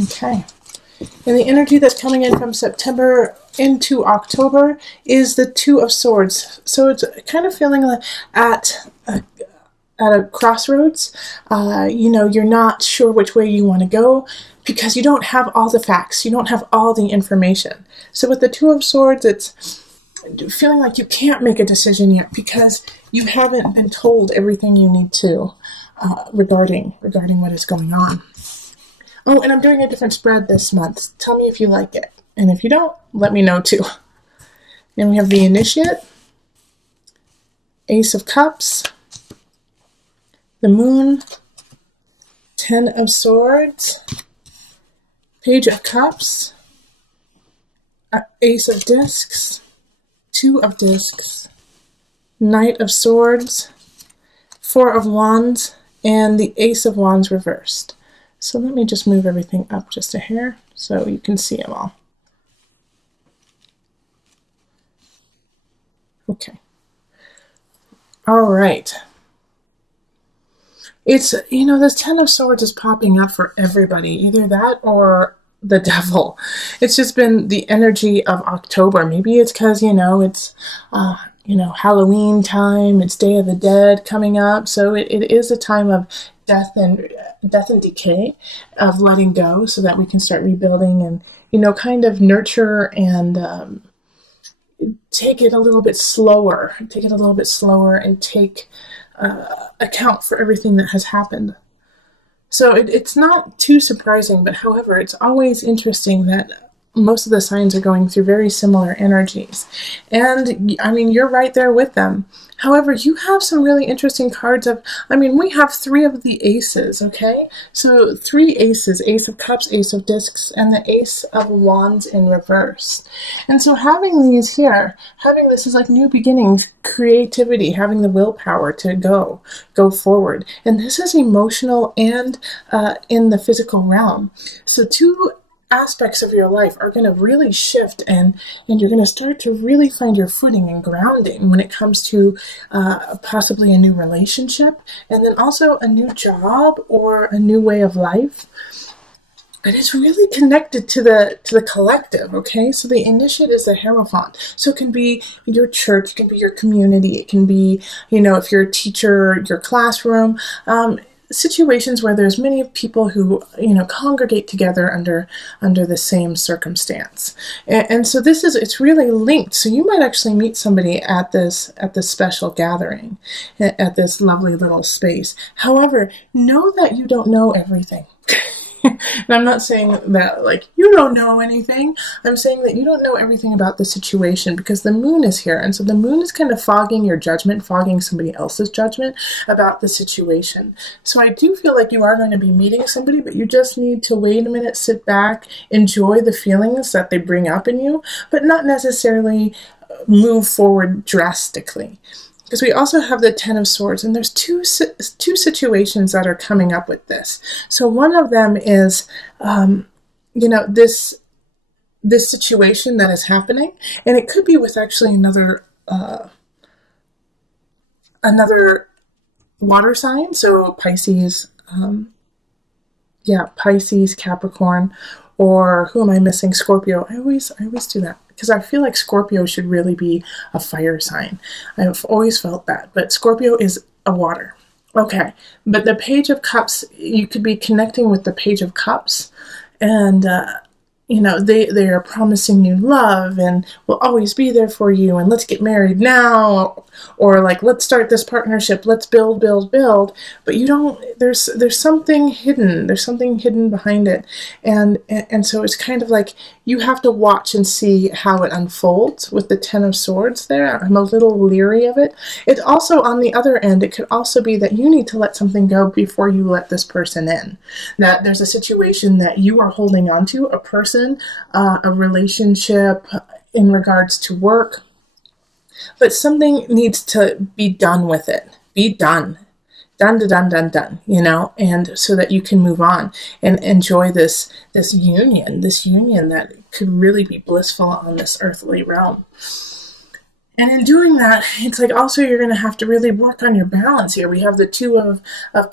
Okay. And the energy that's coming in from September into October is the Two of Swords. So it's kind of feeling like at a crossroads. You're not sure which way you want to go because you don't have all the facts. You don't have all the information. So with the Two of Swords, it's feeling like you can't make a decision yet because you haven't been told everything you need to regarding what is going on. Oh, and I'm doing a different spread this month. Tell me if you like it. And if you don't, let me know too. And we have the Initiate, Ace of Cups, the Moon, Ten of Swords, Page of Cups, Ace of Discs, Two of Discs, Knight of Swords, Four of Wands, and the Ace of Wands reversed. So let me just move everything up just a hair so you can see them all. Okay. All right. It's, this Ten of Swords is popping up for everybody, either that or the devil. It's just been the energy of October. Maybe it's because, it's, Halloween time, it's Day of the Dead coming up. So it is a time of death and decay, of letting go so that we can start rebuilding and, kind of nurture and take it a little bit slower and take account for everything that has happened. So it's not too surprising, but however, it's always interesting that most of the signs are going through very similar energies. And, you're right there with them. However, you have some really interesting cards we have three of the aces, okay? So 3 aces, Ace of Cups, Ace of Discs, and the Ace of Wands in reverse. And so having these here, having this is like new beginnings, creativity, having the willpower to go forward. And this is emotional and in the physical realm. So 2 aspects of your life are going to really shift and you're going to start to really find your footing and grounding when it comes to possibly a new relationship and then also a new job or a new way of life. And it's really connected to the collective, okay? So the Initiate is the Hierophant. So it can be your church, it can be your community, it can be, if you're a teacher, your classroom, situations where there's many people who congregate together under the same circumstance, and so it's really linked. So you might actually meet somebody at this special gathering, at this lovely little space. However, know that you don't know everything. And I'm not saying that like you don't know anything. I'm saying that you don't know everything about the situation because the moon is here. And so the moon is kind of fogging your judgment, fogging somebody else's judgment about the situation. So I do feel like you are going to be meeting somebody, but you just need to wait a minute, sit back, enjoy the feelings that they bring up in you, but not necessarily move forward drastically. Because we also have the Ten of Swords, and there's two situations that are coming up with this. So one of them is, this situation that is happening, and it could be with actually another water sign. So Pisces, Pisces, Capricorn, or who am I missing? Scorpio. I always do that because I feel like Scorpio should really be a fire sign. I've always felt that, but Scorpio is a water. Okay, but the Page of Cups, you could be connecting with the Page of Cups, and they are promising you love and will always be there for you, and let's get married now, or like let's start this partnership, let's build. But you don't. There's something hidden. There's something hidden behind it, and so it's kind of like you have to watch and see how it unfolds with the Ten of Swords there. I'm a little leery of it. It also, on the other end, it could also be that you need to let something go before you let this person in. That there's a situation that you are holding on to, a person, a relationship in regards to work, but something needs to be done with it. Be done. Done, and so that you can move on and enjoy this union that could really be blissful on this earthly realm. And in doing that, it's like also you're going to have to really work on your balance here. We have the Two of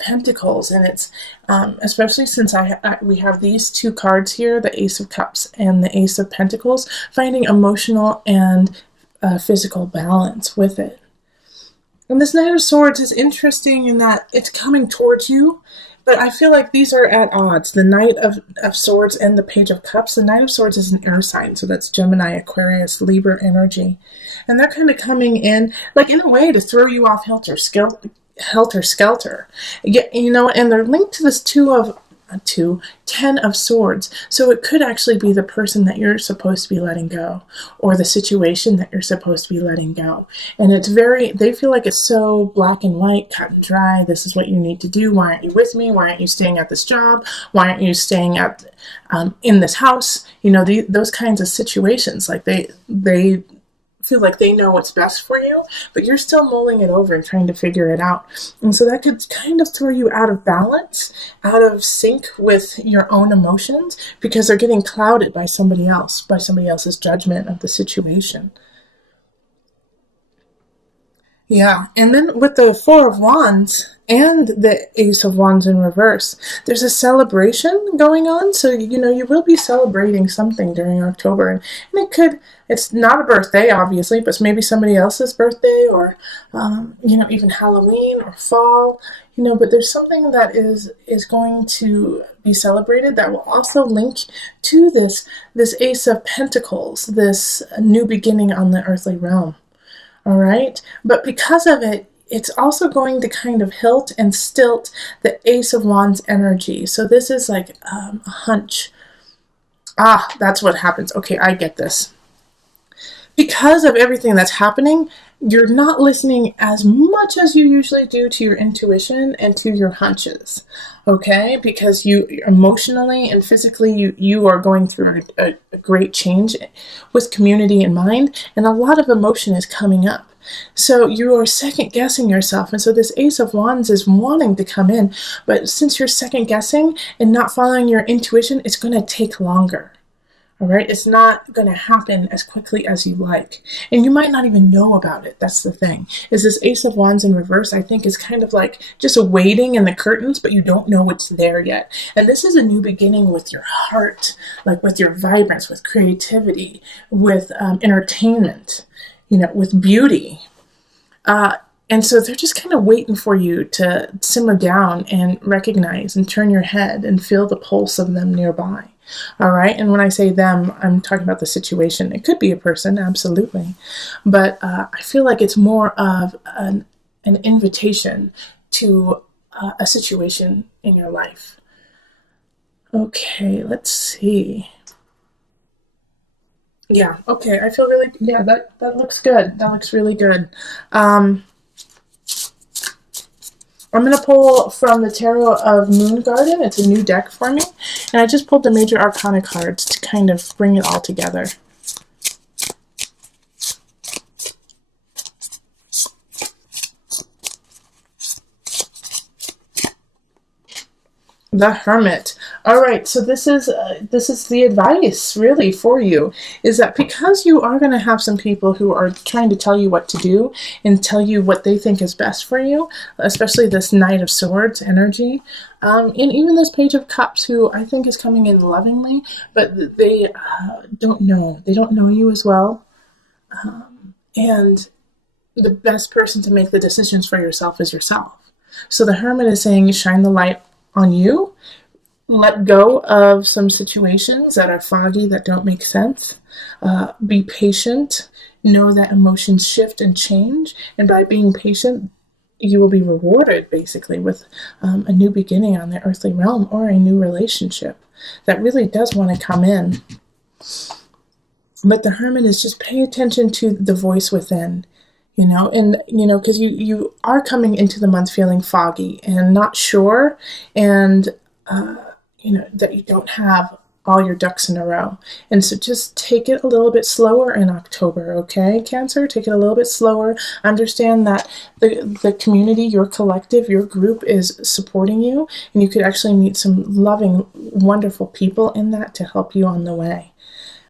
Pentacles, and it's especially since we have these two cards here, the Ace of Cups and the Ace of Pentacles, finding emotional and physical balance with it. And this Knight of Swords is interesting in that it's coming towards you, but I feel like these are at odds. The Knight of Swords and the Page of Cups. The Knight of Swords is an air sign, so that's Gemini, Aquarius, Libra energy. And they're kind of coming in, like in a way, to throw you off helter-skelter. You know, and they're linked to this Ten of Swords. So it could actually be the person that you're supposed to be letting go, or the situation that you're supposed to be letting go. And it's they feel like it's so black and white, cut and dry. This is what you need to do. Why aren't you with me? Why aren't you staying at this job? Why aren't you staying at in this house? You know, those kinds of situations. Like they feel like they know what's best for you, but you're still mulling it over and trying to figure it out. And so that could kind of throw you out of balance, out of sync with your own emotions, because they're getting clouded by somebody else's judgment of the situation. Yeah, and then with the Four of Wands and the Ace of Wands in reverse, there's a celebration going on. So, you know, you will be celebrating something during October. And it's not a birthday, obviously, but maybe somebody else's birthday, or, you know, even Halloween or fall, you know, but there's something that is going to be celebrated that will also link to this Ace of Pentacles, this new beginning on the earthly realm. All right. But because of it, it's also going to kind of hilt and stilt the Ace of Wands energy. So this is like a hunch. That's what happens. Okay, I get this. Because of everything that's happening, you're not listening as much as you usually do to your intuition and to your hunches, okay? Because you emotionally and physically, you are going through a great change with community in mind, and a lot of emotion is coming up. So you are second guessing yourself. And so this Ace of Wands is wanting to come in, but since you're second guessing and not following your intuition, it's going to take longer. All right, it's not going to happen as quickly as you like. And you might not even know about it. That's the thing. Is this Ace of Wands in reverse, I think, is kind of like just a waiting in the curtains, but you don't know what's there yet. And this is a new beginning with your heart, like with your vibrance, with creativity, with entertainment, you know, with beauty. And so they're just kind of waiting for you to simmer down and recognize and turn your head and feel the pulse of them nearby. All right. And when I say them, I'm talking about the situation. It could be a person, absolutely. But I feel like it's more of an invitation to a situation in your life. Okay, let's see. Yeah, okay. I feel really, yeah, that looks good. That looks really good. I'm going to pull from the Tarot of Moon Garden. It's a new deck for me. And I just pulled the Major Arcana cards to kind of bring it all together. The Hermit. All right, so this is the advice really for you, is that because you are going to have some people who are trying to tell you what to do and tell you what they think is best for you, especially this Knight of Swords energy, and even this Page of Cups, who I think is coming in lovingly, but they don't know. They don't know you as well. And the best person to make the decisions for yourself is yourself. So the Hermit is saying, shine the light on you, let go of some situations that are foggy, that don't make sense, be patient, know that emotions shift and change, and by being patient, you will be rewarded basically with a new beginning on the earthly realm, or a new relationship that really does want to come in. But the Hermit is just pay attention to the voice within. You know, and, you know, because you are coming into the month feeling foggy and not sure, and, you know, that you don't have all your ducks in a row. And so just take it a little bit slower in October, okay, Cancer? Take it a little bit slower. Understand that the community, your collective, your group is supporting you, and you could actually meet some loving, wonderful people in that to help you on the way.